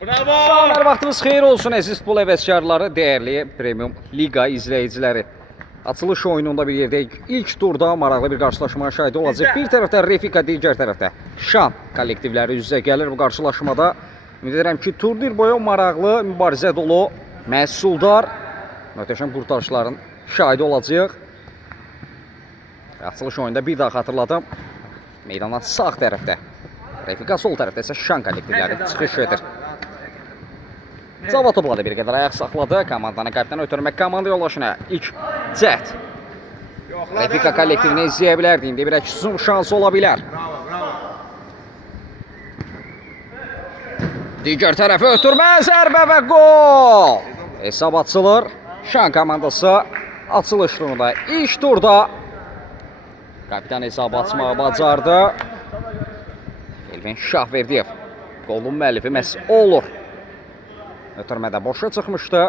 Bravo! Sağlar vaxtınız xeyir olsun əziz futbol həvəskarları, dəyərli Premium Liga izləyiciləri. Açılış oyununda bir yerdəyik. İlk turda maraqlı bir qarşılaşmaya şahid olacaq. Bir tərəfdə Refika, digər tərəfdə Şan kollektivləri üz-üzə gəlir bu qarşılaşmada. Ümid edirəm ki, turnir boyu maraqlı, mübarizə dolu, məhsuldar, möhtəşəm qurtarışların şahidi olacaq. Açılış oyunda bir daha xatırladım. Meydanın sağ tərəfdə Refika, sol tərəfdə isə Şan kollektivləri çıxış edir. Cava topladı, bir qədər ayaq saxladı. Komandanın kapitanı ötürmək komanda yoldaşına ilk cəhd. Refika kollektivini izləyə bilərdi. İndi bir zoom şansı ola bilər. Digər tərəfə ötürmə, zərbə və gol. Hesab açılır. Şan komandası açılış turunda ilk turda kapitan hesabı açmağı bacardı. Elvin Şahverdiyev qolun müəllifi məhz olur. Ötürmədə boşa çıxmışdı.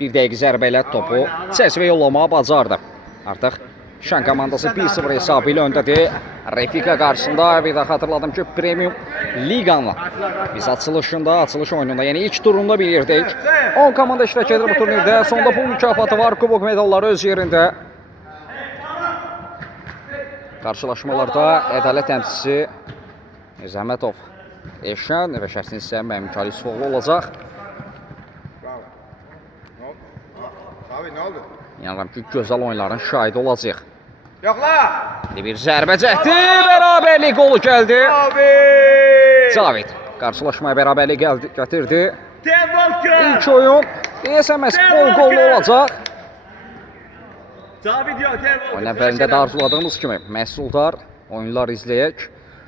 Bir dəqiq zərbə ilə topu çəsvə yollamağa bacardı. Artıq Şan komandası 1-0 hesabı ilə öndədir. Refika qarşısında bir daha xatırladım ki, Premium Liganın biz açılış oyununda, yəni ilk turunda bir yerdəyik. 10 komanda iştirak edir bu turnirdə. Sonda pul mükafatı var, kubok medalları öz yerində. Qarşılaşmalarda ədalət təmsilçisi Zəhmətov Eşən və şəxsin isə Məmin Kalisoğlu olacaq. İnanıram ki, gözəl oyunların şahidi olacaq. Bir zərbə cəhdi, bərabərlik qolu gəldi. Cavid qarşılaşmaya bərabərlik gətirdi. İlk oyun deyəsən məhz bol qollu olacaq. Oyun əvvəlində də arzuladığımız kimi məhsuldar oyunlar izləyək.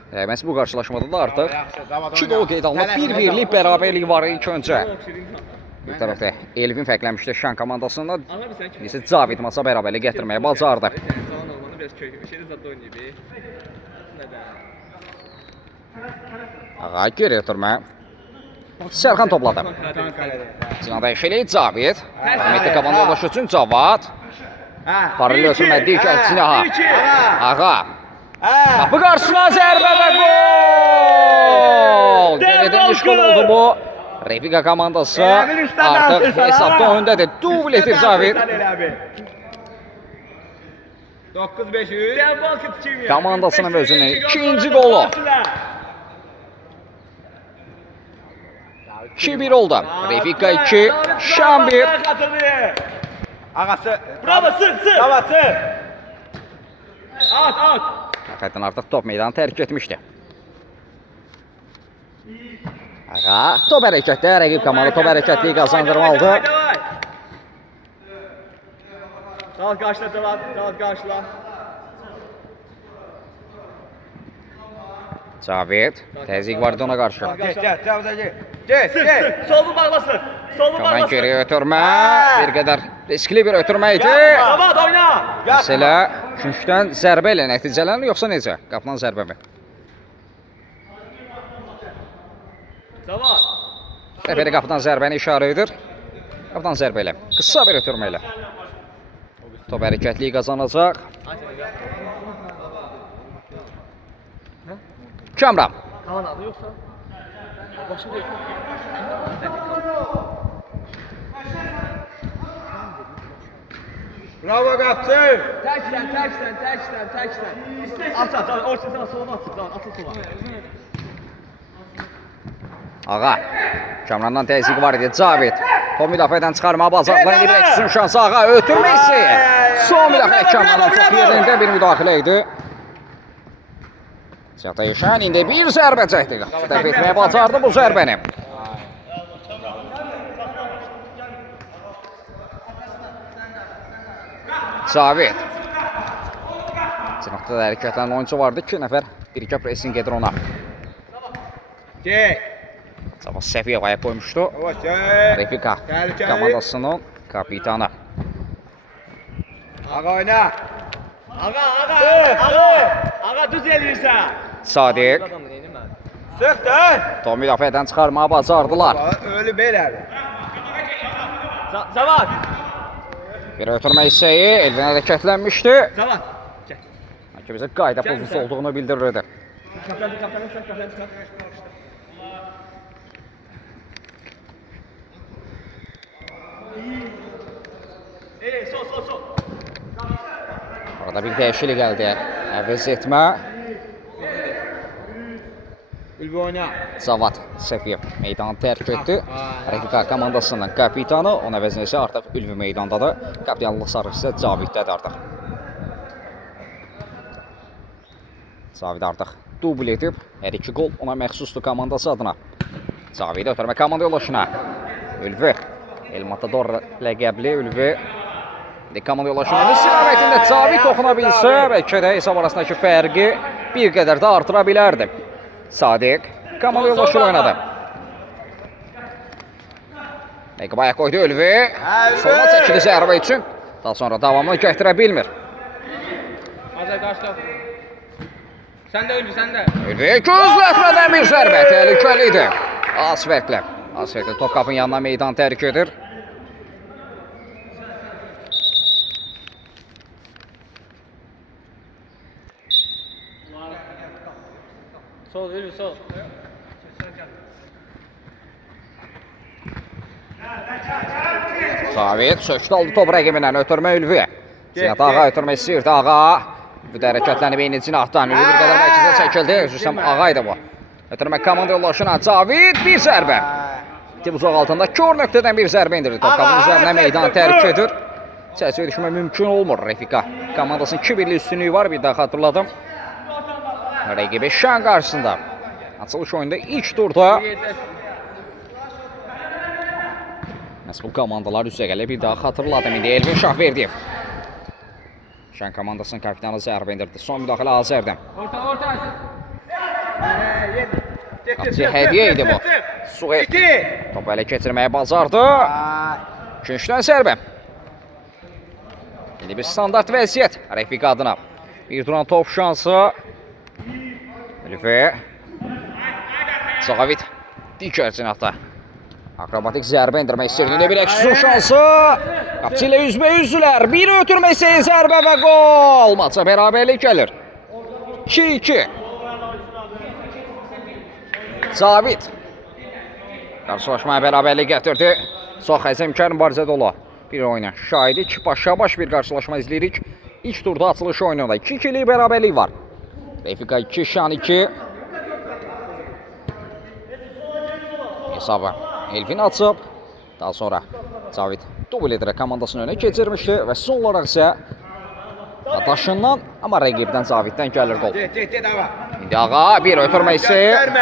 Məhz bu qarşılaşmada da artıq 2 gol qeyd alınıb, 1-1'lik bərabərlik var ilk öncə. Bir tərəfdə Elvin fərqlənmişdi Şan komandasından. İsə Cavid masa bərabərlik gətirməyə bacardı. Ağa geri ötürmə. Sərxan topladı. Cinada işəli Cavid. Əhmətli komanda yoldaşı üçün Cavad. Paralel ötürmə digər Cinaha. Ağa. Kapı qarşısına zərbə və gol! Geridən işğal oldu bu. Refika komandası artıq hesabda öndədir. Dubl edir Cavid. 9-5-3. Komandasının özünün ikinci qolu. 2-1 oldu. Refika 2, Şan 1. Ağası. Bravo, sır. Ağası. At. Həqiqətən artıq top meydanı tərk etmişdi. Ağa, top hərəkətdə, rəqib komanda top hərəkətliyi qazandırmalıdır. Sağ qarşıla, sağ qarşıla. Cavid, təzyiq vardı ona qarşı. Get. Solu bağlasın. Kaman geri ötürmə, bir qədər riskli bir ötürmə idi. Cavad oyna. Məsələ küşdən zərbə ilə nəticələnir, yoxsa necə? Qapıdan zərbə mi? Cavad. Səfəri qapıdan zərbəni işarə edir. Qapıdan zərbə ilə, qısa bir ötürmə ilə. Top hərəkətliyi qazanacaq. Kamran. Kaan adı yoxsa? Başım deyil. Bravo qapçı. Təksən. At, ortasına soluna at sola. Ağa, Kamrandan təzyiq var idi. Cavid, top müdafiədən çıxarmağa bacardılar. İndi bir ikisinin şansı Ağa, ötürməyisi. Son müdafiə Kamrandan çox yerində bir müdaxilə idi. Ziyata Eşən indi bir zərbə çəkdi. Dəf etməyə bacardı bu zərbəni. Cavid. Cinaqda da hərəkətlənən oyuncu vardı. 2 nəfər birgə pressing edir ona. Cava Səfiyev ayak koymuştu. Refika komandasının kapitanı. Ağa oyna. Ağa düz eləyirsən. Sadiq. Sıx da. Top müdafiədən çıxarmağa bacardılar. Ölü belədir. Cavad. Bir ötürmə hissəyi Elvin hərəkətlənmişdi. Cavad. Ki bizə qayda pozusu olduğunu bildirirdi. Kaptanı. Sol. Orada bir dəyişiklik əldə əvəz etmə. Ülvi oyna. Cavad Səfiyev meydanı tərk etdi. Rəfiqa komandasının kapitanı, onun əvəzinə isə artıq Ülvi meydandadır. Kapitanlıq sarısı isə Caviddədir artıq. Cavid artıq dubl edib. Hər iki qol ona məxsusdur komandası adına. Cavid ötürmə komanda yoldaşına. Ülvi. El Matador ləqəbli Ülvi. Komanda yoldaşının istiqamətində Cavid toxuna bilsə, bəlkə də hesab arasındakı fərqi bir qədər də artıra bilərdi. Sadiq komanda yoldaşı oynadı. Rəqib ayaq qoydu Ülvi. Soluna çəkili zərbə üçün. Daha sonra davamını gətirə bilmir. Azər qarşıda. Sən də Ülvi, sən də. Ülvi gözlətmədən bir zərbə. Təhlükəli idi. Az fərqlə. Top qapının yanına meydan tərk edir. Sol, Ülvi, sol. Cavid sökdü aldı top rəqibindən ötürmə Ülvi. Zinat Ağa ötürmək istəyirdi Ağa. Bu da hərəkətlənib eyni cinahdan. Ülvi bir qədər mərkəzə çəkildi. Hüsam Ağa idi bu. Ötürmə komanda yoldaşına Cavid bir zərbə. Tip uzaq altında kör nöqtədən bir zərbə indirdi. Top qapının üzərinə meydan tərk edir. Çərçivə düşmə mümkün olmur Rəfiqa. Komandasının 2-1'li üstünlüyü var, bir daha xatırladım. Rəqibi Şən qarşısında. Açılış oyunda ilk turda. Məhz bu komandalar üzə gəlir, bir daha xatırladım. İndi Elvin Şahverdiyev. Şən komandasının kapitanı zərbə indirdi. Son müdaxilə Azərdən. Orta. Qapçı hədiyyə idi bu. Suğet. Topu ələ keçirməyə bacardı. Künçdən zərbə. İndi bir standart vəziyyət Rəfiqa adına. Bir duran top şansı. Ülvi. Cavid. Digər cinahda. Akrobatik zərbə indirmək istəyirdi. İndi bir əksizun şansı. Qapçı ilə üzbə-yüzlər. Bir ötürmək istəyir zərbə və qol. Maça bərabərlik gəlir. 2-2. Cavid. Qarşılaşmaya bərabərlik gətirdi. Çox əzəmkar mübarizə dolu bir oyuna şahidik. Başa-baş bir qarşılaşma izləyirik. İlk turda açılış oyununda 2-2'lik bərabərlik var. Rəfiqa 2, Şan 2. Hesabı Elvin açıb. Daha sonra Cavid dubl edirək komandasını önə keçirmişdi və son olaraq isə daşından, amma rəqibdən Caviddən gəlir qol. İndi Ağa bir ötürmək istəyir.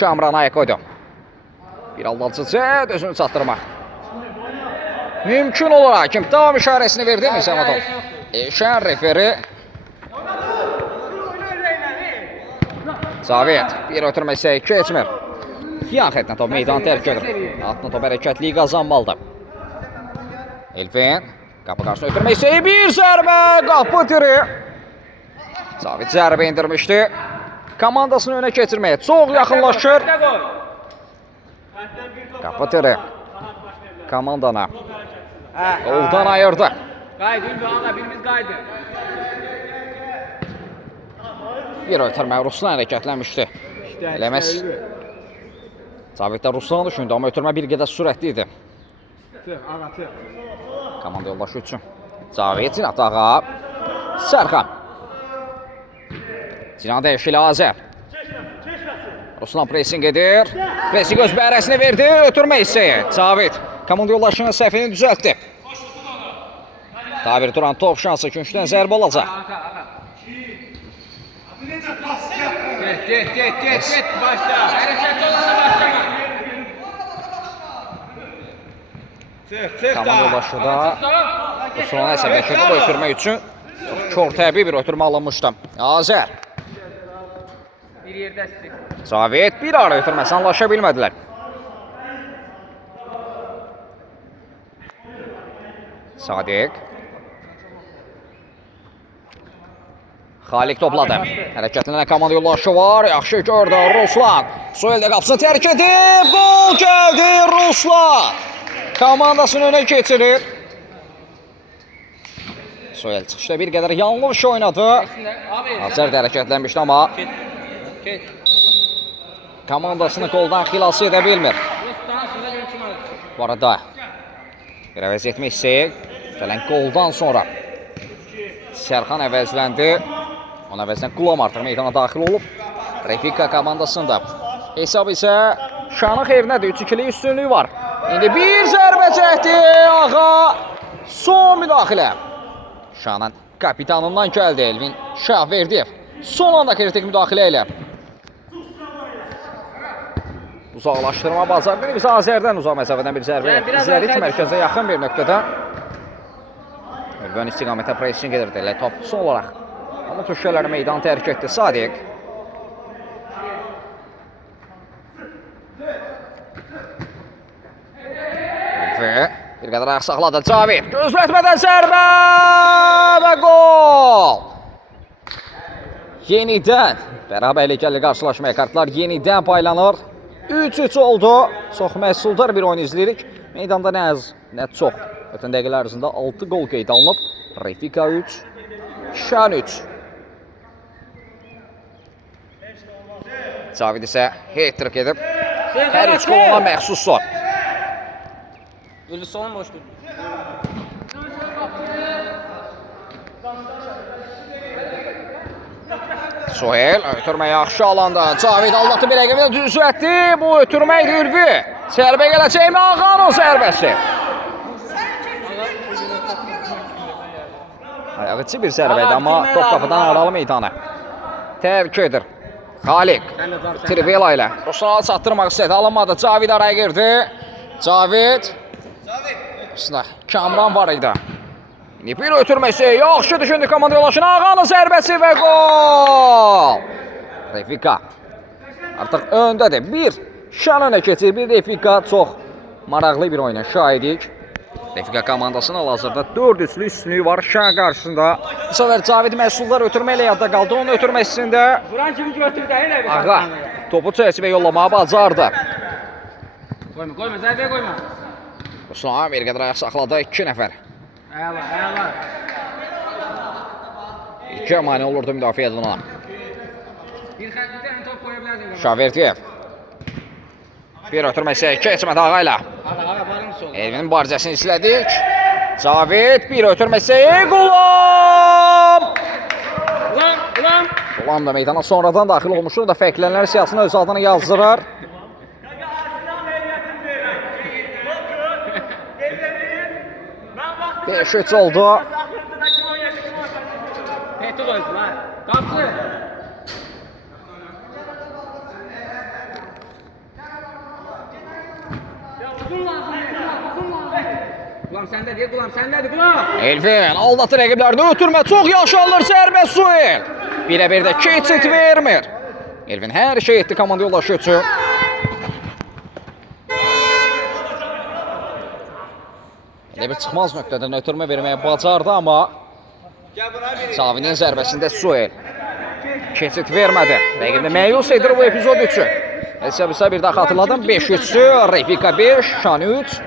Kamran ayaq qoydu. Bir aldatıcı özünü çatdırmaq. Mümkün olur hakim. Davam işarəsini verdi mi Səmadov? Şən referi. Cavid bir ötürmək istəyir, keçmir. Yan xətlə top meydanı tərk edir. Altına top hərəkətliyi qazanmalıdır. Elvin qapı qarşısına ötürmək istəyir. Bir zərbə qapı tiri. Cavid zərbə indirmişdi. Komandasını önə keçirməyə çox yaxınlaşır. Qapı tiri. Komandana qoldan ayırdı. Qaydı, Ülvi, Ağa, birimiz qaydı. Bir ötürmə Ruslan hərəkətlənmişdi. Eləməz. Caviddə Ruslan düşündü, amma ötürmə bir qədər sürətli idi. Komanda yoldaşı üçün. Cavid, Zinat Ağa. Sərxan. Sinan dəyişili Azər. Ruslan presing edir. Presing öz bərəsini verdi. Ötürmə hissəyə. Cavid komanda yoldaşının səhvini düzəltdi. Daha bir duran top şansı künçdən zərbə olacaq. Get, başla. Hərəkətli olanda başlama. Çıx Komanda yoldaşı da Ruslan əsəbləşirdi bu ötürmə üçün. Çox kör təbii bir ötürmə alınmışdı. Azər. Bir yerdəsiz. Cavid bir ara ötürməsi anlaşa bilmədilər. Sadiq. Xalik topladı. Hərəkətlənən komanda yoldaşı var. Yaxşı gördü Ruslan. Soyeldə qapısını tərk edib. Gol gəldi Ruslan. Komandasını önə keçirir. Soyel çıxışda bir qədər yanlış oynadı. Azər də hərəkətlənmişdi amma komandasını qoldan xilas edə bilmir. Bu arada Bir əvəz etmək istəyək. Gələn qoldan sonra Sərxan əvəzləndi. Onun əvəzindən Qulam artıq meydana daxil olub. Refika komandasında. Hesab isə Şanın xeyrinədir. 3-2'lik üstünlüyü var. İndi bir zərbə çəkdi. Ağa son müdaxilə. Şanın kapitanından gəldi Elvin Şahverdiyev. Son anda kritik müdaxilə ilə uzaqlaşdırma bacardı. Biz Azərdən uzaq məsafədən bir zərbə izlədik. Mərkəzə yaxın bir nöqtədə. Ön istiqamətə pressing edirdi. Elə top son olaraq. Amma tuşkaları meydan tərk etdi Sadiq. Və bir qədər ayaq saxladı Cavid. Gözlətmədən zərbə və gol! Yenidən bərabərliklə qarşılaşmaya kartlar yenidən paylanır. 3-3 oldu. Çox məhsuldar bir oyun izləyirik. Meydanda nə az, nə çox. Ötən dəqiqələr arasında 6 gol qeyd alınıb. Refika 3, Şan 3. Cavid isə hat-trick edib. Hər 3 gol ona məxsusdur. Ülvi solun boşdur. Sohel ötürmə yaxşı alanda. Cavid aldatı bir rəqəmdə düzəltdi. Bu ötürməkdir Ülvi. Zərbə gələcəkmi? Ağanın zərbəsi. Ayağıcı bir zərbəydi, amma top qapıdan aralı meydana. Tərk edir. Xalik Trivela ilə Ruslan'a çatdırmaq istədi. Alınmadı. Cavid araya girdi. Cavid. Aslında Kamran var idi. Bir ötürməsi. Yaxşı düşündü komanda yoldaşına. Ağanın zərbəsi və gol. Refika artıq öndədir. Bir Şanına keçir. Bir Refika çox maraqlı bir oyuna şahidik. Refika komandasının hal-hazırda 4-3'lü üstünlüyü var Şan qarşısında. Bu sefer Cavid məhsuldar ötürmə ilə yadda qaldı. Onun ötürməsində Vuran kimi götürdü elə. Ağa topu çərçivə yollamağa bacardı. Qoyma, zərbəyə qoyma. Ruslan bir qədər ayaq saxladı. 2 nəfər. Əla. 2 mane olurdu müdafiə edilməyə. Bir xəttdən top qoya bilərsən. Şahverdiyev. Bir ötürməsi keçmədi Ağa ilə. Ağa barın sol. Elvinin barcasını izlədik. Cavid bir ötürməsi. Qulam! Qulam da meydana sonradan daxil olmuşdur da fərqlənənlər siyasına öz adını yazdırır. Beş üç oldu. Heti qoysun ha. Qapçı. Qulam səndədir, Qulam səndədir, Qulam. Elvin aldatı rəqiblərini ötürmə. Çox yaxşı alır zərbə Suel. Birə-bir də keçid vermir. Elvin hər şey etdi komanda yoldaşı üçün. Elə bir çıxmaz nöqtədən ötürmə verməyə bacardı, amma Cavidin zərbəsində Suel keçid vermədi. Rəqibini məyus edir bu epizod üçün. Hesab bir daha xatırladım. 5-3'sü, Refika 5, Şan 3.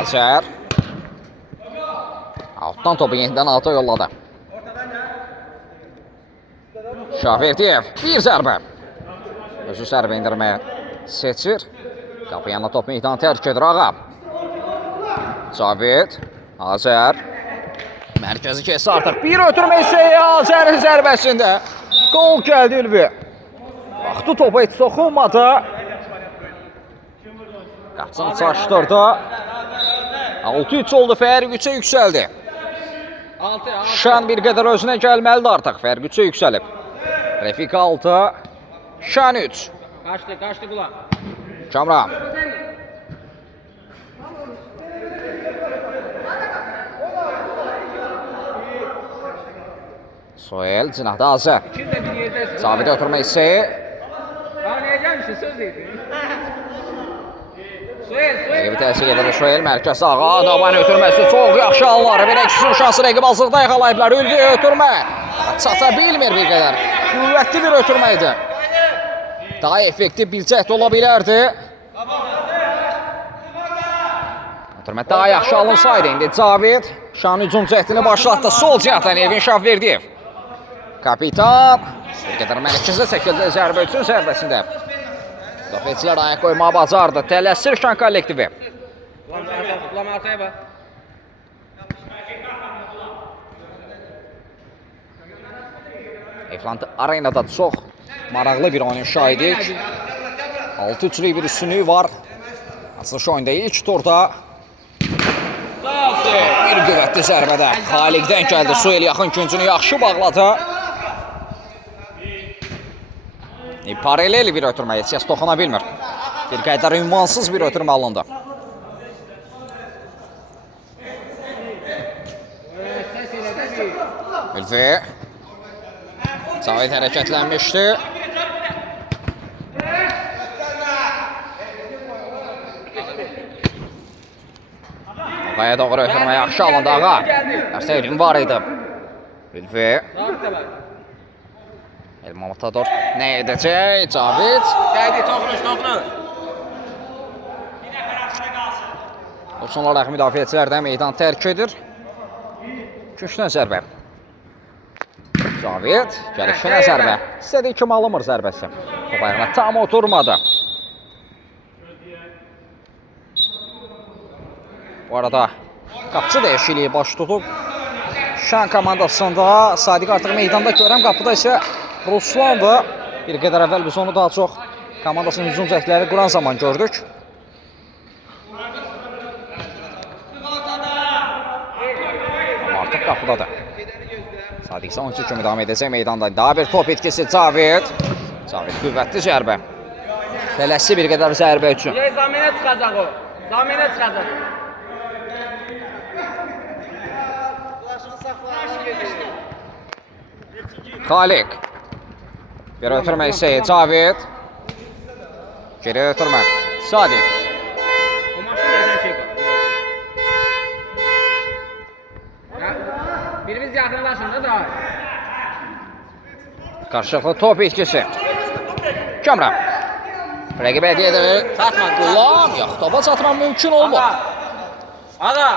Azər altdan topu yenidən alta yolladı. Şahverdiyev bir zərbə. Özü zərbə indirməyə seçir. Qapı yanına top meydan tərk edir Ağa. Cavid, Azər. Mərkəzi kəsi artıq. Bir ötürmə isə Azərin zərbəsində. Gol gəldi Ülvi. Vaxtı topa heç soxulmadı. Qapısını çaşdırdı. 6-3 oldu, fərq 3'ə yüksəldi. Şan bir qədər özünə gəlməlidir artıq, fərq 3'ə yüksəlib. Refika 6, Şan 3. Qaçdı Qulam. Kamran. Soel, cinahda Azər. İkiniz də bir yerdəsiniz. Cavidə ötürmə hissəyi. Nəyə gəlmişsin, söz deyil. Soel. Rəqibi təsir edir Soel, mərkəzi Ağa. Daban ötürməsi çox yaxşı alır. Bir əksizin şansı rəqib hazırda yaxalayıblar. Ülvi ötürmə. Çata bilmir bir qədər. Qüvvətli bir ötürmə idi. Daha effektiv bir cəhd ola bilərdi. Ötürmə daha yaxşı alınsaydı. İndi Cavid Şan hücum cəhdini başlatdı. Sol cəhdən Elvin Şahverdiyev. Kapitan bir qədər mərkəzə çəkildi zərbə üçün zərbəsində. Müdafiəçilər ayaq qoymağı bacardı. Tələsir Şan kollektivi. Lama arkaya bak. Eflant Arenada çox maraqlı bir oyun şahidik. 6-3'lük bir üstünlüğü var. Açılış oyunda ilk turda bir qüvvətli zərbədə Xaliqdən gəldi. Suel yaxın küncünü yaxşı bağladı. Paralel bir ötürmə, heç kəs toxuna bilmir. Bir qədər ünvansız bir ötürmə alındı. Ülfi Cavit hərəkətlənmişdi. Ağaya doğru ötürmə yaxşı alındı ağa. Ərsəydin var idi. Ülfi Elma Matador nə edəcək? Cavit Gəldi, toxunuş. son olaraq müdafiəçilər də meydan tərk edir. Köşkdən zərbə. Cavit gəlişinə zərbə. İstədiyi kimi alınmır zərbəsi. Top ayağına tam oturmadı. Bu arada qapıcı dəyişikliyi baş tutub. Şan komandasında Sadiq artıq meydanda görəm. Qapıda isə Ruslandı. Bir qədər əvvəl biz onu daha çox komandasının hücum cəhdləri quran zaman gördük. Amma artıq qapıdadır. Sadiq isə onun üçün kimi davam edəcək meydanda. Daha bir top etkisi Cavit. Cavit qüvvətli zərbə. Tələsi bir qədər zərbə üçün. Zaminə çıxacaq o. Zaminə çıxacaq. Xaliq. Bir ötürmə isə Cavit. Geri ötürmə. Sadiq. O maşın nəzən şey qal. Birimiz yaxınlaşın da daha. Qarşılıqlı top etkisi. Kamran. Rəqibə hədiyyə edir. Çatma. Qulam. Yox, topa çatmaq mümkün olmur. Ağa.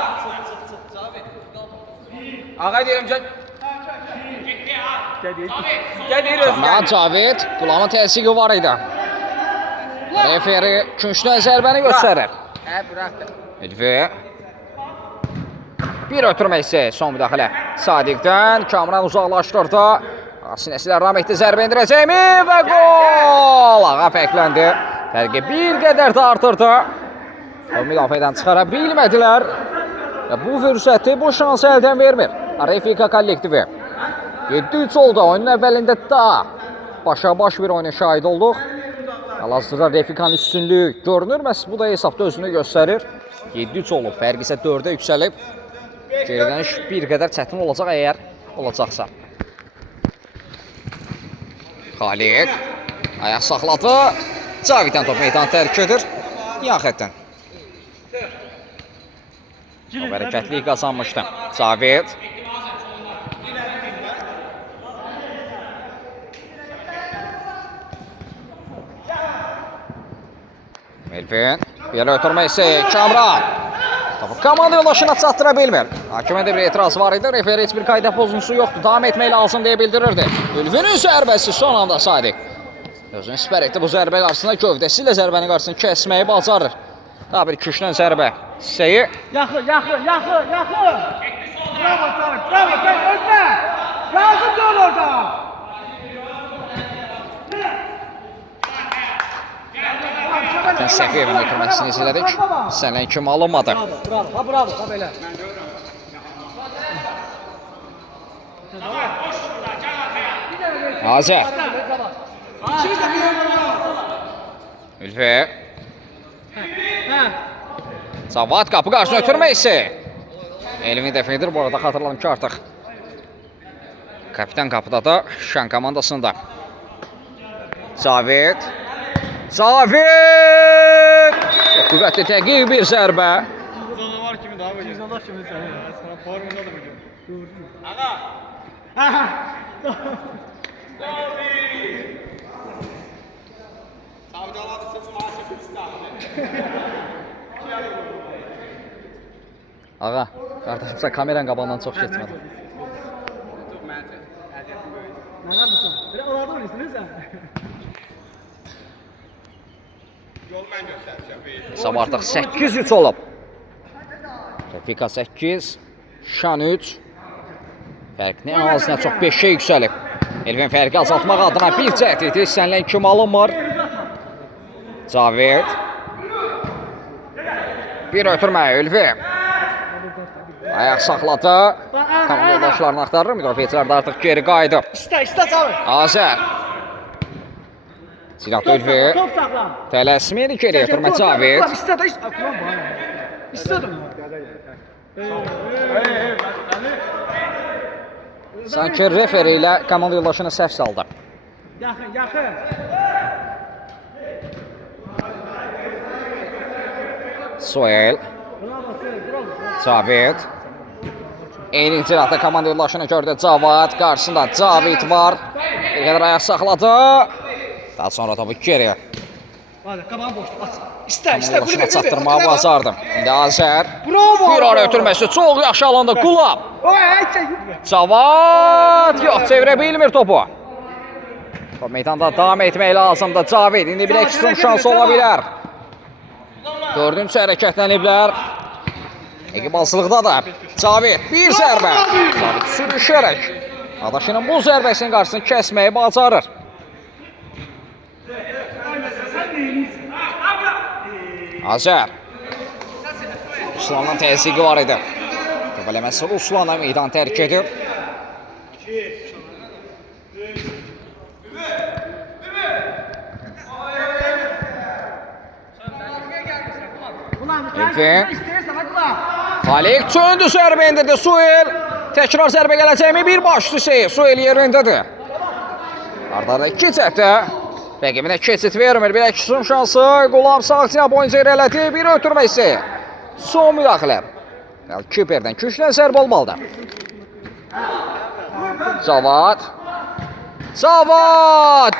Ağa deyirəm gəl. Gəl Kamran Cavit. Qulamın təsiqi var idi. Referi küncdən zərbəni göstərir. Bıraxdı. Ülfi. Bir ötürmə isə son müdaxilə Sadiqdən. Kamran uzaqlaşdırdı. Sinəsilə Rahmetli zərbə indirəcəkmi və gol! Ağa fərqləndi. Fərqi bir qədər də artırdı. Müdafiədən çıxara bilmədilər. Bu fürsəti, bu şansı əldən vermir. Refika kollektivi. 7-3 oldu. Oyunun əvvəlində daha başa-baş bir oyuna şahid olduq. Hal-hazırda Refikanın üstünlüyü görünür. Məhz bu da hesabda özünü göstərir. 7-3 olub. Fərq isə 4-ə yüksəlib. Geriləniş bir qədər çətin olacaq əgər olacaqsa. Xaliq ayaq saxladı. Caviddən top meydan tərk edir. Yan xətdən. Hərəkətlik qazanmışdı. Cavid. Elfin. Bir ötürmə isə Kamran. Topu komanda yoldaşına çatdıra bilmir. Hakimə də bir etiraz var idi. Referi heç bir qayda pozuntusu yoxdur. Davam etmək lazım deyə bildirirdi. Ülfinin zərbəsi son anda Sadiq. Özünü sipər etdi bu zərbə qarşısında. Gövdəsi ilə zərbənin qarşısını kəsməyi bacarır. Daha bir küçdən zərbə. Hissəyi. Yaxın. Bravo Can, özlə. Lazım dur orada. Səfiyevin ötürməsini izlədik. Sənən kimi alınmadı. Bravo, belə. Azər. Ülfi. Cavad qapı qarşısına ötürmə isə. Elmi dəf edir. Bu arada xatırladım ki artıq kapitan qapıda da Şan komandasında. Cavit. Qüvvətli təqiq bir zərbə. Canavar kimi daha böyle. Canavar kimi sen ya. Sana formunda da biliyorum. Gördün. Ağa, qardaşımsa kameranın qabağından çox keçmədi. Çox mənə əziyyət. Nə qardaşım? Belə onlarda oynayırsınız sən. Hesab artıq 8-3 olub. Rəfika 8, Şan 3. Fərq nə az, nə çox 5-ə yüksəlib. Elvin fərqi azaltmaq adına bir cəhd idi. İstənilən kimi alınmır. Cavid. Bir ötürmə Elvi. Ayaq saxladı. Komanda yoldaşlarını axtarır. Müdafiəçilər də artıq geri qayıdıb. İstə Cavid. Azər. Silah Elvi. Top saxla. Tələsmir geri ötürmə Cavid. İstə də aklım var. İstə də. Sanki referi ilə komanda yoldaşını səhv saldı. Yaxın. Soel. Cavid. Eyni icraatda komanda yoldaşını gördü. Cavad. Qarşısında Cavid var. Bir qədər ayaq saxladı. Daha sonra topu geri. Hadi, qabağı boşdur. Aç. İstə, Başına çatdırmağı bacardım. İndi Azər. Bravo. Bir ara ötürməsi çox yaxşı alındı. Qulab. Oy, Cavad. Yox, çevirə bilmir topu. Top meydanda davam etmək lazımdır. Cavid. İndi bir ekstrem şansı ola bilər. Dördüncü hərəkətləniblər. Ekibazlıqda da Cavid. Bir zərbə. Cavid sürüşərək adaşının bu zərbəsinin qarşısını kəsməyi bacarır. Azər. Ruslanın təzyiqi var idi. Təbələməsi Ruslanla meydan tərk edib. Elvin. Xalik çöndü zərbə indirdi. Suel. Təkrar zərbə gələcəkmi? Bir başlı şey. Suel yerindədir. Ardada 2 cəhdə. Rəqibinə keçid vermir. Bir ekstrem şansı. Qulam Saxsiya boyunca irələdi. Bir ötürməsi. Son müdaxilə. Kiperdən güclən zərbə olmalıdır. Cavad.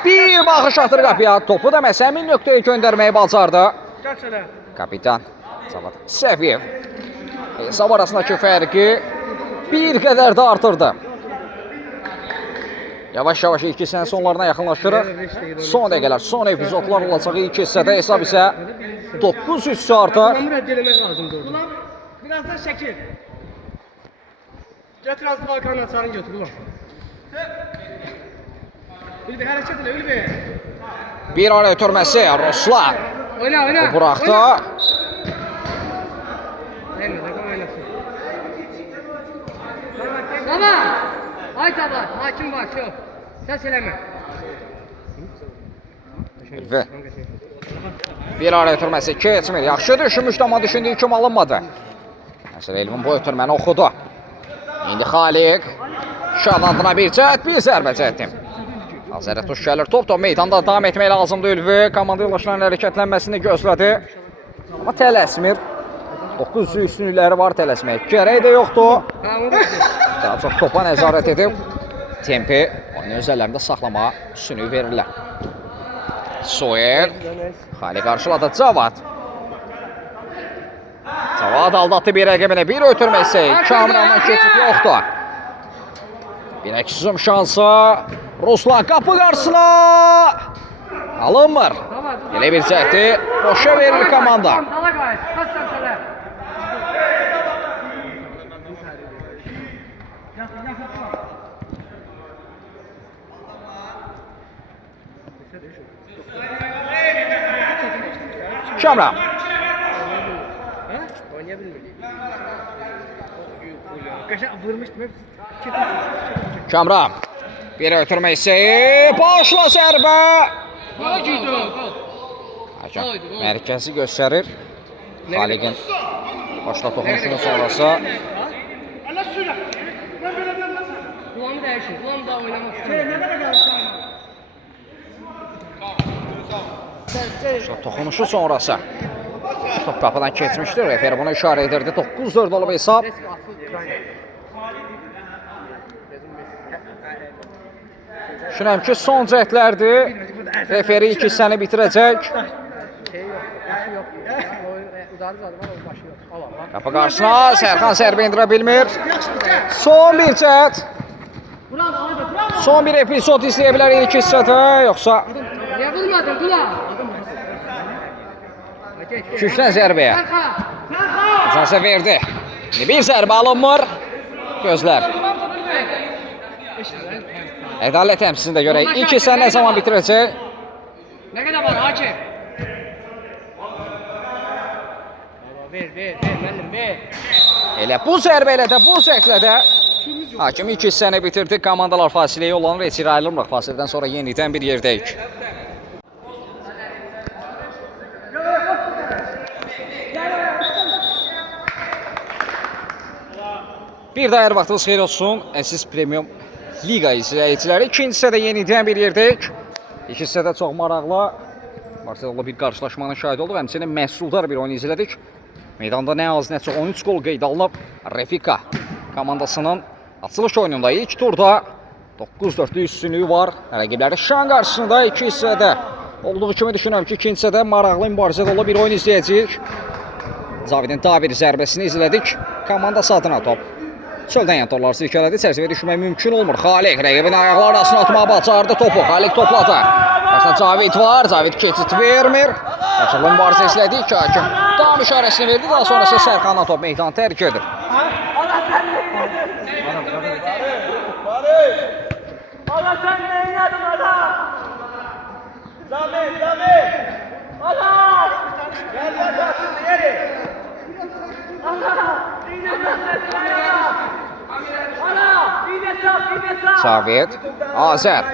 Bir baxış atır qapıya. Topu da məhz həmin nöqtəyə göndərməyi bacardı. Kapitan Cavad Səfiyev. Hesab arasındakı fərqi bir qədər də artırdı. Yavaş-yavaş ilk hissənin sonlarına yaxınlaşırıq. Son dəqiqələr, son epizodlar olacaq ilk hissədə. Hesab isə 9-3 artıq. Birazdan şəkil. Gətir azı Balkanın açarını götür ulan. Ülbi, hərəkət elə Ülbi. Bir ara ötürməsi Ruslan. Oyna. Bu buraxdı. Baba! Ay Tabat, hakim var, yok. Ses eləmə. Və bir ara ötürməsi keçmir. Yaxşı düşünmüşdü, amma düşündüyü kimi alınmadı. Məsələ Elvin bu ötürməni oxudu. İndi Xalik. Şadlandına bir cəhət, bir zərbə cəhətim. Azərə tuş gəlir, top meydanda davam etmək lazımdır Ülvi. Komanda yoldaşlarının hərəkətlənməsini gözlədi. Amma tələsmir. 9 üstünlükləri var tələsmək. Gərək də yoxdur. Daha çox topa nəzarət edib. Tempi oyunu öz əllərində saxlamağa üstünlüyü verirlər. Soel. Xali qarşıladı Cavad. Cavad aldatdı bir rəqibini. Bir ötürməsi. Kamrandan keçid yoxdur. Bir əksizm şansı. Ruslan qapı qarşısına. Alınmır. Elə bir cəhdi boşa verir komanda. Kamran. Kamran. Bir ötürməsi. Başla zərbə. Mərkəzi göstərir. Xaligin başla toxunuşunun sonrası. Kulağını dəyişir, kulağını da oynamaq istəyir. Toxunuşu sonrası. Top qapıdan keçmişdir. Referi bunu işarə edirdi. 9-4 olub hesab. Düşünürəm ki, son cəhdlərdir. Referi ilk hissəni bitirəcək. Qapı qarşısına Sərxan zərbə indirə bilmir. Son bir cəhd. Son bir epizod izləyə bilərik ilk hissədə, yoxsa Niye vurmadın Dula? Küşdən zərbəyə. Azansə verdi. Bir zərbə alınmır. Gözlər. Ədalət təmsilində görək. İlk hissə nə zaman bitirəcək? Ne kadar var hakem? Ver müəllim ver. Elə bu zərbə ilə də, bu zəklə də hakim ilk hissəni bitirdi. Komandalar fasiləyə olan retir ayrılmırıq. Fasilədən sonra yenidən bir yerdəyik. Bir daha hər vaxtınız xeyir olsun. Əziz Premium Liga izləyiciləri. İkinci hissədə yenidən bir yerdəyik. İlk hissədə çox maraqlı, Barcelona bir qarşılaşmanın şahidi olduq. Həmçinin məhsuldar bir oyun izlədik. Meydanda nə az nə çox 13 gol qeyd alınıb. Refika komandasının açılış oyununda ilk turda 9-4 üstünlüyü var. Rəqibləri Şan qarşısında iki hissədə olduğu kimi düşünürəm ki, ikinci hissədə maraqlı mübarizə dolu bir oyun izləyəcəyik. Zavidin daha bir zərbəsini izlədik. Komandası adına top. Çöldən yan torları silkələdi. Çərçivəyə düşmək mümkün olmur. Xalik rəqibin ayaqları arasına atmağa bacardı topu. Xalik topladı. Başda Cavid var. Cavid keçid vermir. Açıqlı mübarizə izlədik ki, hakim tam işarəsini verdi. Daha sonrası Sərxanla top meydanı tərk edir. Allah sen ne inadın adam? Zami! Allah! Gel açıldı yeri! Allah! İğne saplettiler ya! Allah! İğne sap! Cavid, Azər.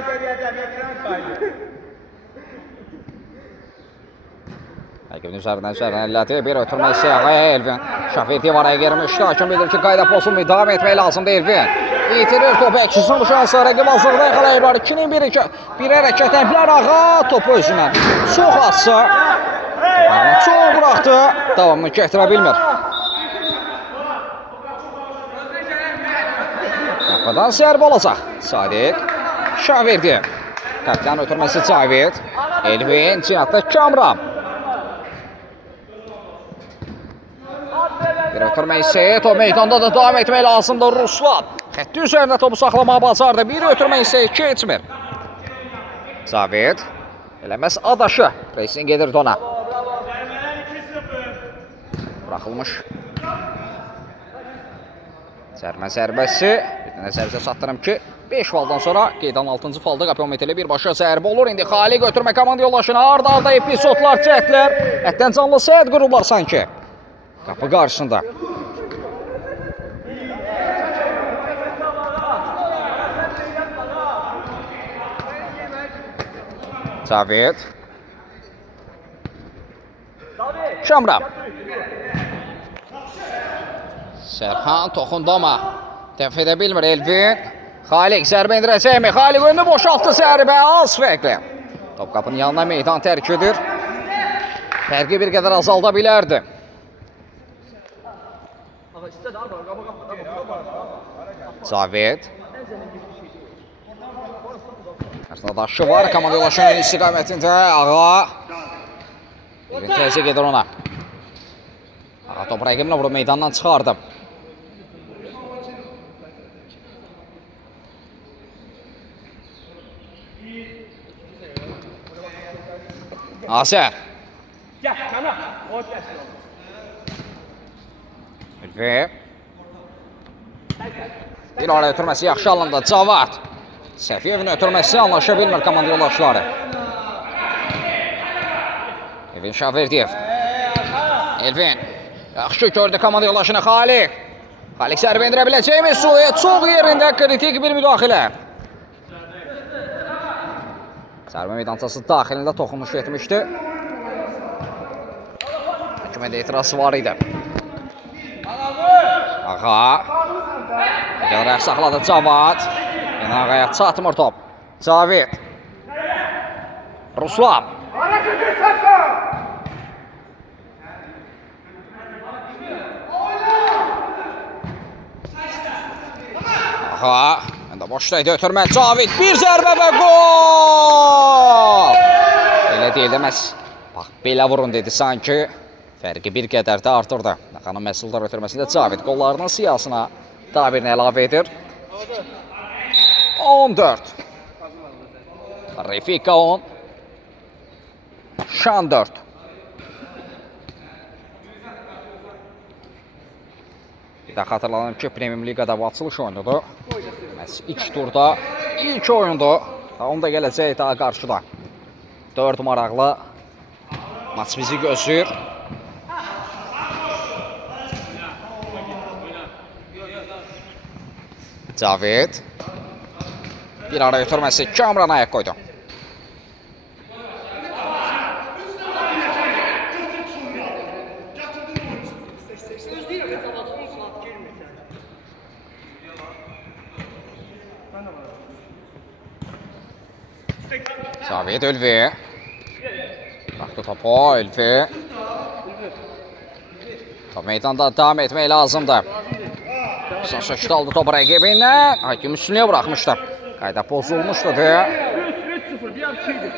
Rəqibin üzərindən elədi. Bir ötürmə siyahıya Elvin. Şafeti var girmişdi. Hakim bilir ki, qayda pozulmayı davam etmək lazımdır Elvin. İtirir topu əksizin bu şansı. Rəqib hazırda yakalayıblar. 2'nin bir hərəkətən bilər ağa topu özündən. Çox atsa. Çox bıraxdı. Davamını gətirə bilmir. Qapıdan zərbə olacaq. Sadiq. Şaverdi. Kapitan ötürməsi Cavid. Elvin. Cinatda Kamran. Bir ötürmə hissəyə top meydanda da davam etmək lazımdır Ruslan. Xətti üzərində topu saxlamağa bacardı. Bir ötürmə hissəyə keçmir. Cavid. Eləməz adaşı. Reysin gedir ona. Bıraxılmış. Zərbəsi. Bir dənə zərbə satdırım ki, 5 faldan sonra qeydan 6-cı falda Qapiyometəli birbaşa zərbə olur. İndi Xalik ötürmə komanda yoldaşına arda-arda epizodlar, cəhdlər. Hətdən canlı səyət qurublar sanki. Qapı qarşısında. Cavid. Kamran. Sərxan toxundu amma dəf edə bilmir Elvin. Xalik zərbə indirəcəkmi? Xalik önünü boşaltdı zərbə. Az fərqli. Top qapının yanına meydan tərk edir. Fərqi bir qədər azalda bilərdi. Cavid. Aslında daşı var. Komanda yoldaşının istiqamətində. Ağa. Elvin təzə gedir ona. Ağa top rəqibinə vurub meydandan çıxardı. Azər. Elvi. Bir araya ötürməsi yaxşı alındı. Cavad. Səfiyevin ötürməsi anlaşa bilmir komanda yoldaşları. Elvin Şaverdiyev. Elvin. Yaxşı gördü komanda yoldaşını Xalik. Xalik zərbə indirə biləcəkmi? Suya çox yerində kritik bir müdaxilə. Zərbə meydançası daxilində toxunmuş etmişdi. Hökumədə etirazı var idi. Ağa. Gələrək saxladı Cavad. Yenə ağaya çatmır top. Cavid. Ruslan. Ağa. Məndə boşdaydı ötürmə. Cavid bir zərbə və gol! Elə deyil deməz. Bax, belə vurun dedi sanki. Fərqi bir qədər də artırdı. Xanım Məhsuldar ötürməsində Cavid qollarının siyasına daha birini əlavə edir. 14. Refika 10. Şan 4. Bir də xatırladım ki, Premium Liqada bu açılış oyunudur. İlk turda ilk oyundur. Onu da gələcək daha qarşıda. 4 maraqlı maç bizi gözləyir. Cavid. Bir ara götürməsi Kamran ayaq qoydu. Cavid Ülvi. Baxdı topu Ülvi. Top meydanda davam etmək lazımdır. Son söküntü aldı topu rəqibindən. Hakim üstünlüyə buraxmışdı. Qayda pozulmuşdu deyə. 3-0 bir şeydi.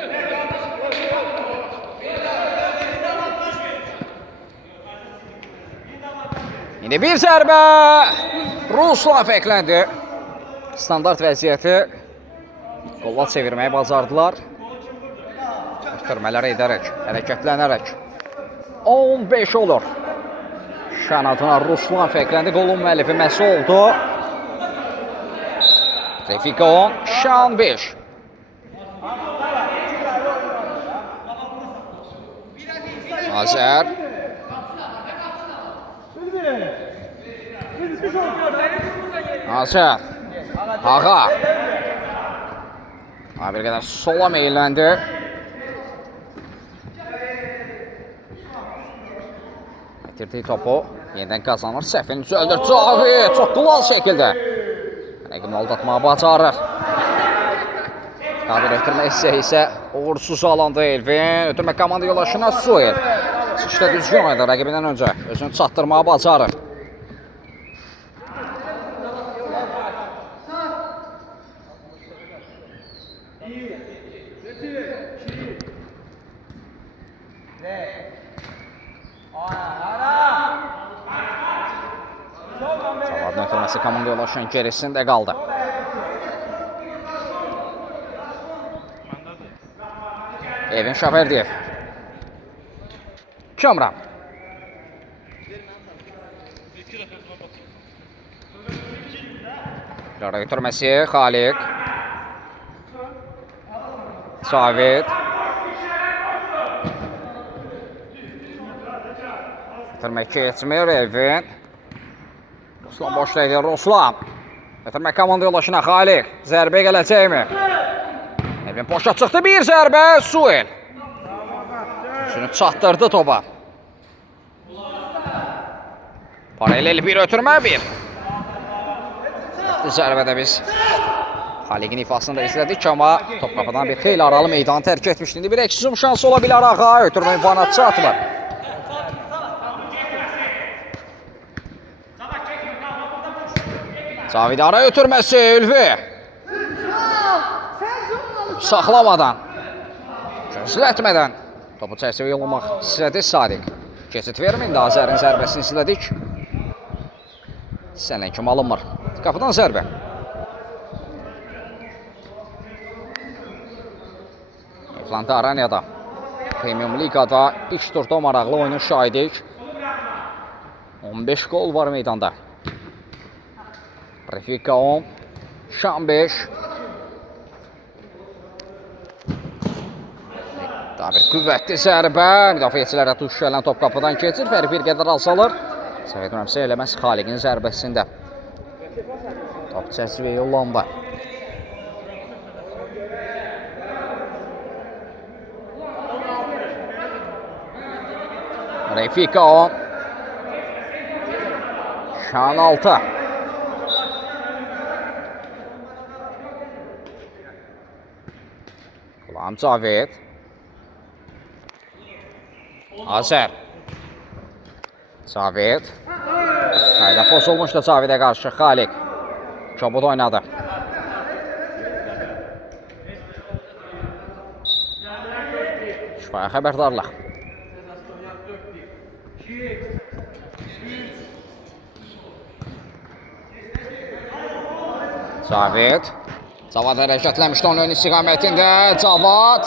İndi bir zərbə. Ruslan fəkləndi. Standart vəziyyəti qolla çevirməyi bacardılar. Ötürmələr edərək, hərəkətlənərək 15 olur. Şən adına Ruslan fəkləndi. Qolun müəllifi Məsi oldu. Refika 10, Şan 5. Azər. Azər. Ağa. Bir qədər sola meyilləndi. Bitirdiyi topu yenidən qazanır. Səhvini düzəldir. Cavid çox qulal şəkildə rəqibini aldatmağı bacarır. Qabil ötürmək isə uğursuz alanda Elvin. Ötürmək komanda yoldaşına Suel. Çıxışda düzgün oynadı rəqibindən öncə. Özünü çatdırmağı bacarır. Cavadın ötürməsi komanda yoldaşının gerisində qaldı. Evin Şaverdiyev. Kamran. Lara götürməsi Xaliq. Cavid. Ötürmək keçmir Evin. Ruslan boşda edir. Ruslan. Ötürmək komanda yoldaşına Xaliq. Zərbə gələcəkmi? Evin boşa çıxdı. Bir zərbə. Suel. Şunu çatdırdı topa. Paralel bir ötürmə bir. Zərbədə biz Xaliqin ifasını da izlədik amma top qapıdan bir xeyli aralı meydanı tərk etmişdi. İndi bir eksizum şansı ola bilər ağa. Ötürmə imkanı çatmır. Cavid ara ötürməsi Ülvi. Saxlamadan, gözlətmədən topu çərçivə yollamaq istədi Sadiq. Keçid verməyin də Azərin zərbəsini izlədik. Sənə kim alınmır. Qapıdan zərbə. Evlanda Araniyada Premium Liqada ilk turda maraqlı oyunun şahidik. 15 gol var meydanda. Refika 10, Şan 5. Daha bir qüvvətli zərbə. Müdafiəçilərə tuş gələn top qapıdan keçir. Fəri bir qədər alsalır. Səhv etmirəmsə eləməz Xaliqin zərbəsində. Top çərçivəyə yollandı. Refika 10. Şan 6. Qulam Cavid. Azər. Cavid. Qayda pozulmuşdu Cavidə qarşı Xaliq. Çobud oynadı. Şifaya xəbərdarlıq. Cavid. Cavad hərəkətlənmişdi onun ön istiqamətində. Cavad.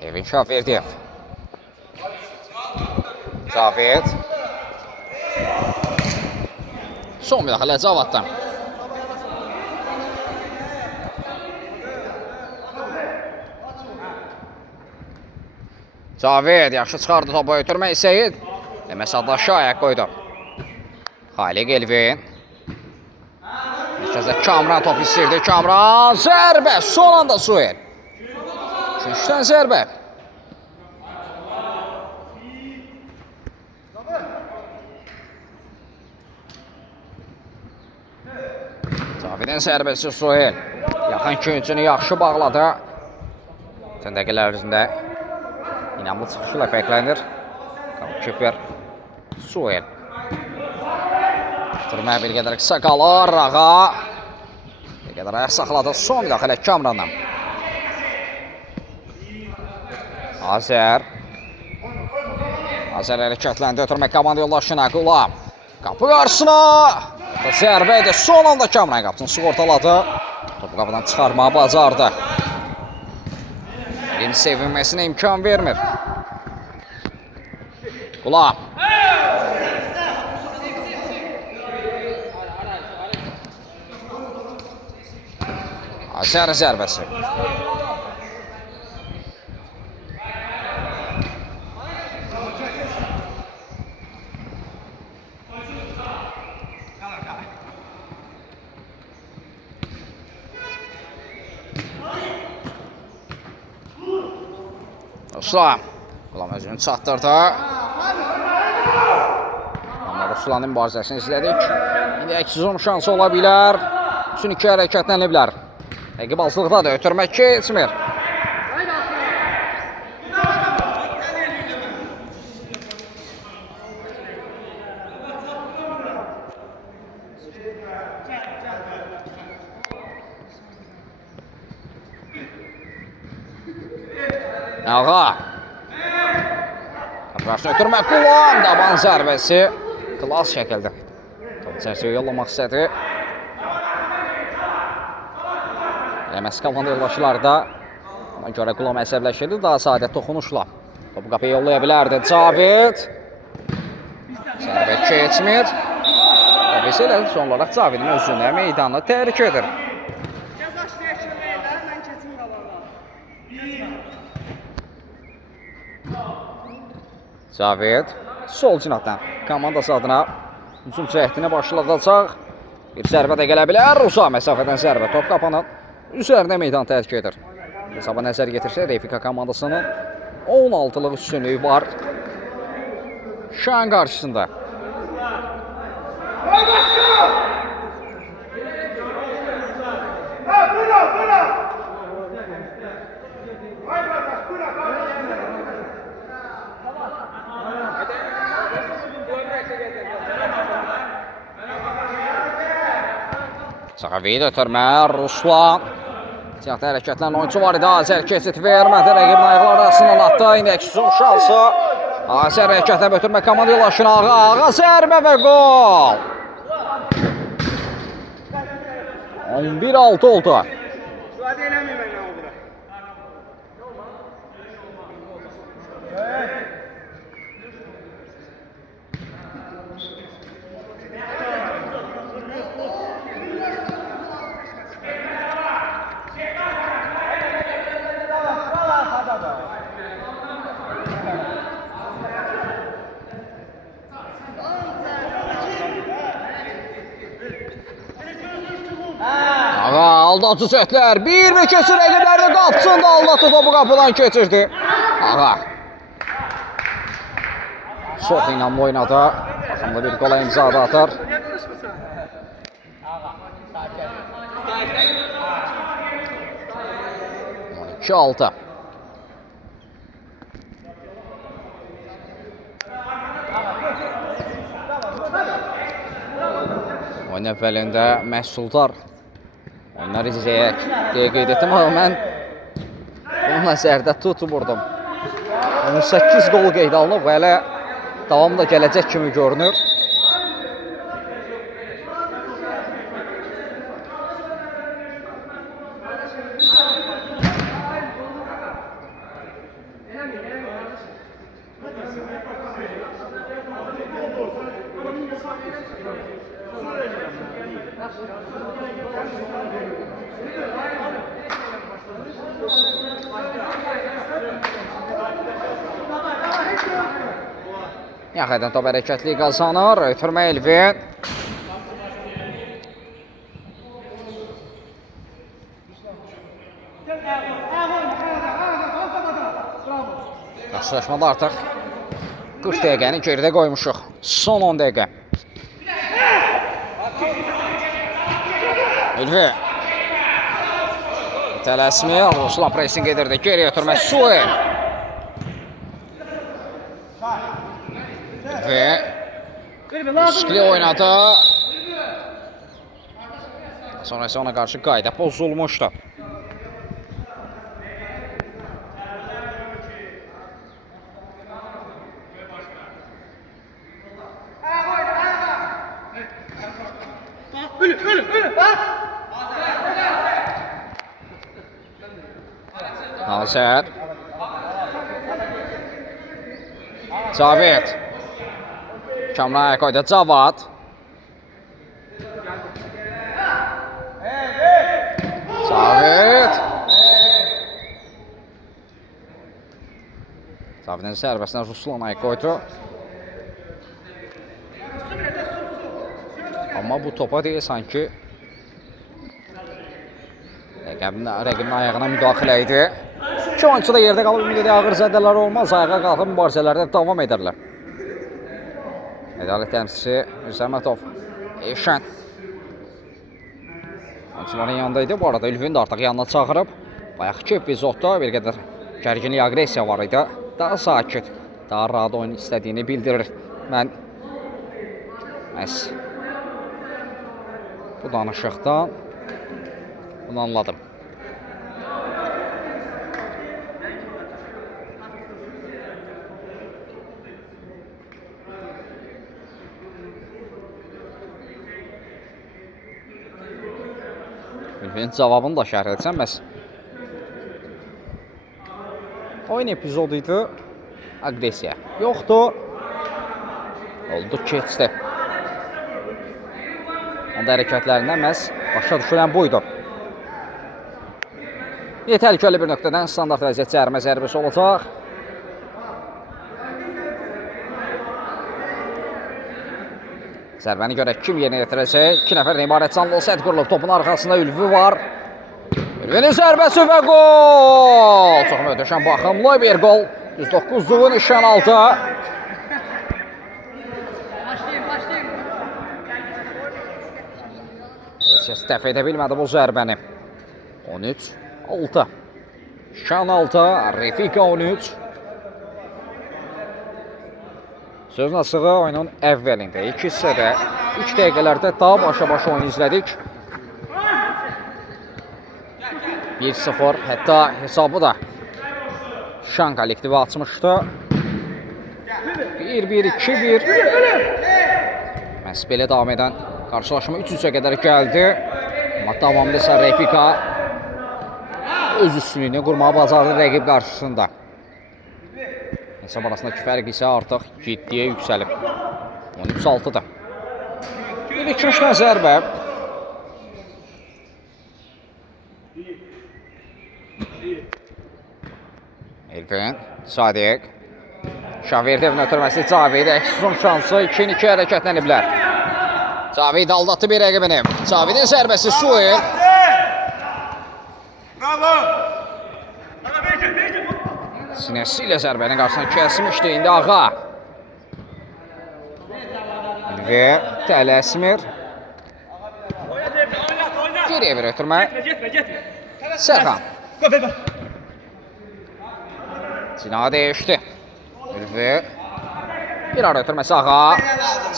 Evin Şaverdiyev. Cavid. Son müdaxilə Cavaddan. Cavid yaxşı çıxardı topu ötürmək Seyid. Məsadaşı ayaq qoydu. Xaliq Elvin. Bir kəzə Kamran top istəyirdi. Kamran zərbə. Son anda Suel. Üçdən zərbə. Cavidin zərbəsi Suel. Yaxın küncünü yaxşı bağladı. Bütün dəqiqələr ərzində İnanlı çıxışıyla fərqlənir. Kiper Suel. Bitirməyə bir qədər qısa qalır. Rağa. Bir qədər ayaq saxladı. Son müdaxilə Kamrandan. Azər. Azər hərəkətləndi. Ötürmək komanda yoldaşına. Qula. Qapı qarşısına. Zərbə idi. Son anda Kamran qapısını sığortaladı. Topu qapıdan çıxarmağı bacardı. Elin sevinməsinə imkan vermir. Qula. Azər zərbəsi. Ruslan. Qulam özünü çatdırdı. Amma Ruslanın mübarizəsini izlədik. İndi əks-hücum şansı ola bilər. 3-2 hərəkətlənə bilər. Əqibazlıqda da ötürmək keçmir. Ağa. Qarşını ötürmək Qulam. Daban zərbəsi. Klas şəkildə. Top çərçəvə yollamaq istədi. Eləməsi komanda yoldaşları da ona görə Qulam əsəbləşirdi. Daha sadə toxunuşla. Topu qapıya yollaya bilərdi. Cavid. Zərbə keçmir. Təbii elədi. Son olaraq Cavidin özünə meydanı tərk edir. Cavid sol cinatdan komandası adına hücum cəhdini başladacaq. Bir zərbə də gələ bilər. Uzaq məsafədən zərbə. Top qapanın üzərinə meydan tərk edir. Hesaba nəzər yetirsə, Refika komandasının 16-lıq üstünlüyü var. Şan qarşısında. Cavid ötürmə, Ruslan. Siyahda hərəkətlən oyuncu var idi. Azər keçid vermədi. Rəqibin ayaqları arasından atdı. İndi əks-hücum şansı. Azər hərəkətlə ötürmə komanda yoldaşına. Ağa zərbə və qol. 11-6 oldu. Aldatıcı cəhdlər, bir keçir rəqiblərdə qapısında aldatı topu qapıdan keçirdi. Ağa. Çox inanlı oynadı. Baxımda bir qola imza da atar. 12-6. Oyun əvvəlində məhsuldar oyunlar izləyək deyə qeyd etdim, amma mən Bunu nəzərdə tutmurdum. 18 qol qeyd alınıb və hələ davam da gələcək kimi görünür. Yaxədən top hərəkətli qazanır. Ötürmə Elvin. Qarşılaşmada artıq 40 dəqiqəni geridə qoymuşuq. Son 10 dəqiqə. Elvin. Tələsmir. Ruslan pressing edirdi. Geriyə ötürmə Suel. Ve riskli oynadı. Sonrası ona qarşı qayda pozulmuşdu. Nazır. Cavid. Kamraya koydu Cavad. Cavid. Cavidin sərbəsinə Ruslanaya koydu. Amma bu topa deyil sanki rəqibin ayağına müdaxilə idi. İki oyuncu da yerdə qalıb, ümid edir ağır zədələr olmaz. Ayağa qalxıb mübarizələrdə davam edirlər. Ədalət təmsilçisi Müsəmmətov Eşən oyuncuların yanında idi. Bu arada Ülvün də artıq yanına çağırıb. Bayaqki epizodda bir qədər gərginlik, agresiya var idi. Daha sakit, daha rahat oyun istədiyini bildirir. Mən bu danışıqdan bunu anladım. Ülvin cavabını da şərh etsəm, bəs oyun epizodu idi, agresiya yoxdur, oldu keçdi. Onda hərəkətlərindən məhz başa düşülən buydu. Təhlükəli bir nöqtədən standart vəziyyət cərimə zərbəsi olacaq. Zərbəni görək kim yerinə yetirəcək. 2 nəfərdən ibarət canlı set qurulub. Topun arxasında Ülvü var. Ülvünün zərbəsi və gol! Çox möhtəşəm baxımlı bir gol. 109-luğu nişan aldı. Ses dəf edə bilmədi bu zərbəni. 13-6. Nişan aldı. Refika 13. Sözün açığı oyunun əvvəlində, ilk hissədə, ilk dəqiqələrdə daha başa-başa oyunu izlədik. 1-0, hətta hesabı da Şan kollektivi açmışdı. 1-1, 2-1. Məhz belə davam edən qarşılaşma 3-3-ə qədər gəldi. Amma davamlı isə Refika öz üstünlüyünü qurmağa bacardı rəqib qarşısında. Hesab arasındakı fərq isə artıq 7-yə yüksəlib. 13-6-dır. Bir iki-üçdən zərbə. Elvin, Sadiq. Şavirdevin ötürməsi Cavid. Əksizun şansı 2-2 hərəkətləniblər. Cavid aldatdı bir rəqibini. Cavidin zərbəsi Suel. Bravo! Sinəsi ilə zərbənin qarşısına kəsmişdi. İndi Ağa. Və tələsmir. Geriyə bir ötürmə. Sərxan. Cina dəyişdi. Və bir ara ötürməsi Ağa.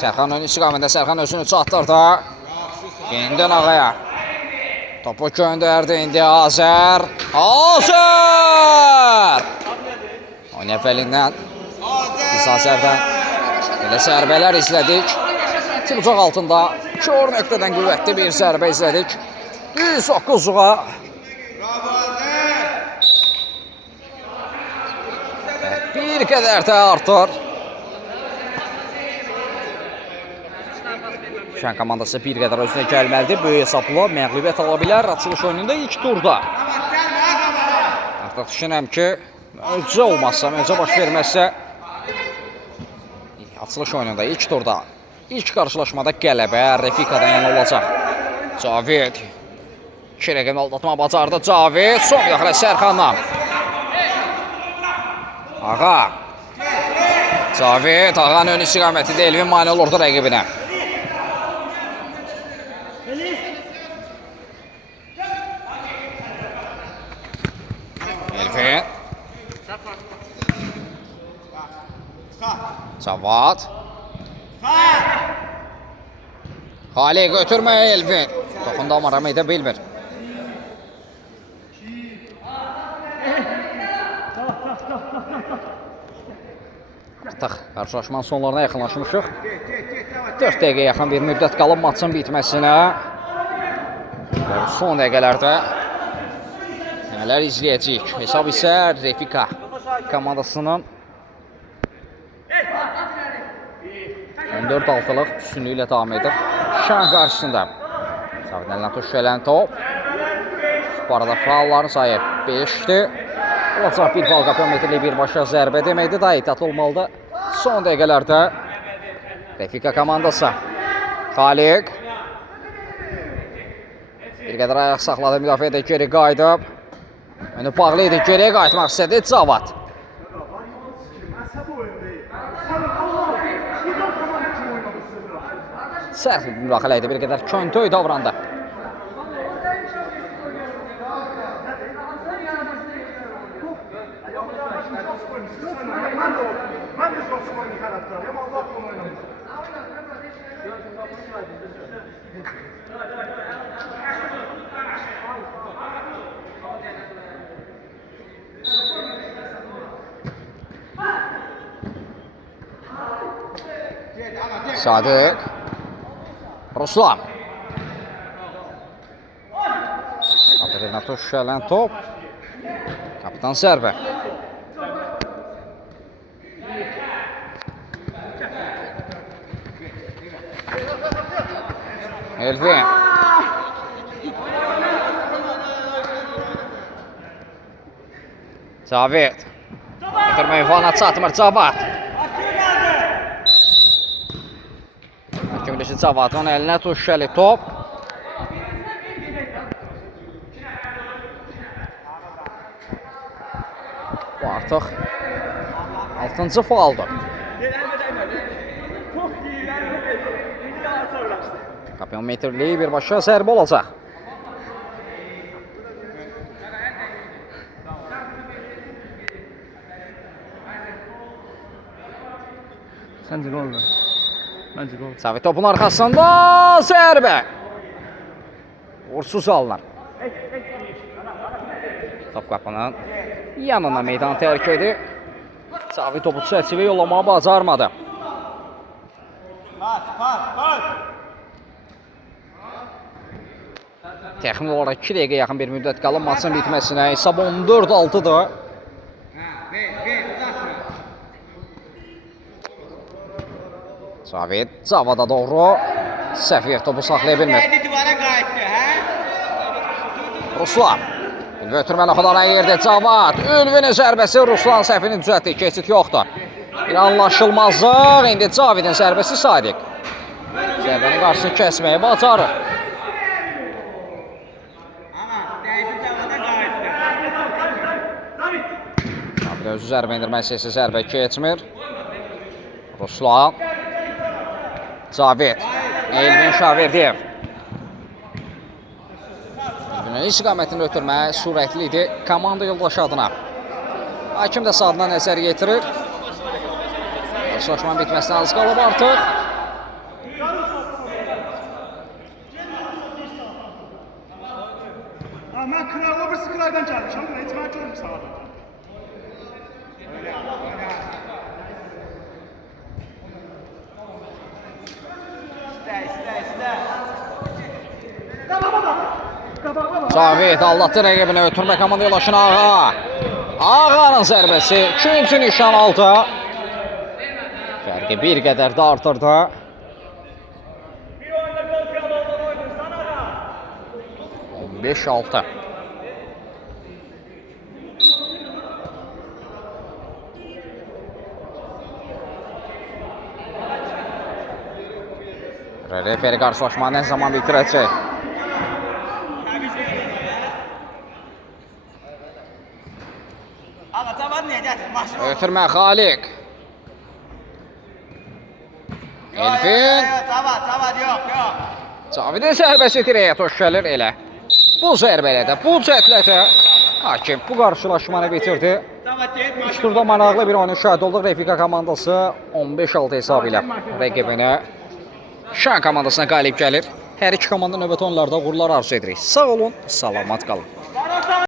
Sərxan ön istiqamətdə. Sərxan özünü çatdırdı. Yenidən Ağaya. Topu göndərdi indi Azər. Azər! Oyun əvvəlindən biz Azərdən elə zərbələr izlədik. Timcaq altında kör nöqtədən qüvvətli bir zərbə izlədik. Düz oqquzluğa. Bir qədər də artır. Şən komandası bir qədər özünə gəlməlidir. Böyük hesablı məğlubiyyət ala bilər açılış oyununda ilk turda. Artıq düşünürəm ki, möcüzə olmazsa, möcüzə baş verməzsə açılış oyununda ilk turda, ilk qarşılaşmada qələbə Refika'dan yana olacaq. Cavid 2 rəqəmli aldatma bacardı. Cavid son müdaxilə Sərxandan. Ağa. Cavid Ağanın ön istiqamətində Elvin mane olurdu rəqibinə. Elvin. Cavad. Hali götürmə Elvin. Toxunda amma rama edə bilmir. Artıq qarşılaşmanın sonlarına yaxınlaşmışıq. 4 dəqiqə yaxın bir müddət qalıb maçın bitməsinə. Son dəqiqələrdə nələr izləyəcəyik. Hesab isə Refika komandasının 14-6'lıq üstünlüyülə davam edir. Şən qarşısında. Cavid əlinə tuş gələn top. Bu arada faulların sayı 5'dir. Olacaq bir faul qapiyometrli birbaşa zərbə deməkdir. Daha ehtiyat olmalıdır. Son dəqiqələrdə Refika komandası. Xaliq. Bir qədər ayaq saxladı. Müdafiə edə geri qayıdıb. Önü bağlı idi. Geriyə qayıtmaq istədi Cavad. Sərf müdaxilə idi. Bir qədər köntöy davrandı. Sadık. Ruslan. Kapitan tuş gələn top. Kapitan zərbə. Elvin. Cavid. Bitirmə ünvana çatmır Cavad. Hakimləşi Cavadın əlinə tuş gəli top. Bu artıq 6-cı fauldur. Kapiyometrli birbaşa zərbə olacaq. Səncə qol oldu? Məncə qol. Cavid topun arxasında zərbə. Uğursuz alınır. Top qapının yanına meydan tərk edir. Cavid topu çərçivə yollamağı bacarmadı. Təxmin olaraq 2 dəqiqə yaxın bir müddət qalıb maçın bitməsinə. Hesab 14-6'dır. Cavid Cavada doğru. Səfir topu saxlaya bilmir. Ruslan. Ülvi ötürməni oxudan ayırdı Cavad. Ülvinin zərbəsi Ruslan səhvini düzəltdi. Keçid yoxdur. Bir anlaşılmazlıq. İndi Cavidin zərbəsi Sadiq. Zərbənin qarşısını kəsməyi bacarır. Cavid özü zərbə indirmək istəyirsə zərbə keçmir. Ruslan. Cavid. Elvin Şaverdiyev. Elvinin istiqamətini ötürmək sürətli idi komanda yoldaşı adına. Hakim də saatına nəzər yetirir. Qarşılaşmanın bitməsinə az qalıb artıq. Mən kral, o birisi kraldan gəlmişəm. Heç mən görmürəm sağda. Cavid aldatdı rəqibini, ötürmə komanda yoldaşına Ağa. Ağanın zərbəsi ikinci nişan aldı. Fərqi bir qədər də artırdı. Bir oyunda gol kralından oynayırsan ağa. 15-6. Referi qarşılaşmanı nə zaman bitirəcək? Ağa tavan niyə gətir? Maşın Ötürmə Xaliq. Elfin. Tavad yox. Cavidin zərbəsi dirəyə toş gəlir elə. Bu zərbələ də, bu cətlə də hakim bu qarşılaşmanı bitirdi. Tavad deyib İlk turda maraqlı bir oyunun şahid olduq. Refika komandası 15-6 hesabı ilə rəqibinə Şan komandasına qalib gəlir. Hər iki komanda növbəti oyunlarda uğurlar arzu edirik. Sağ olun, salamat qalın.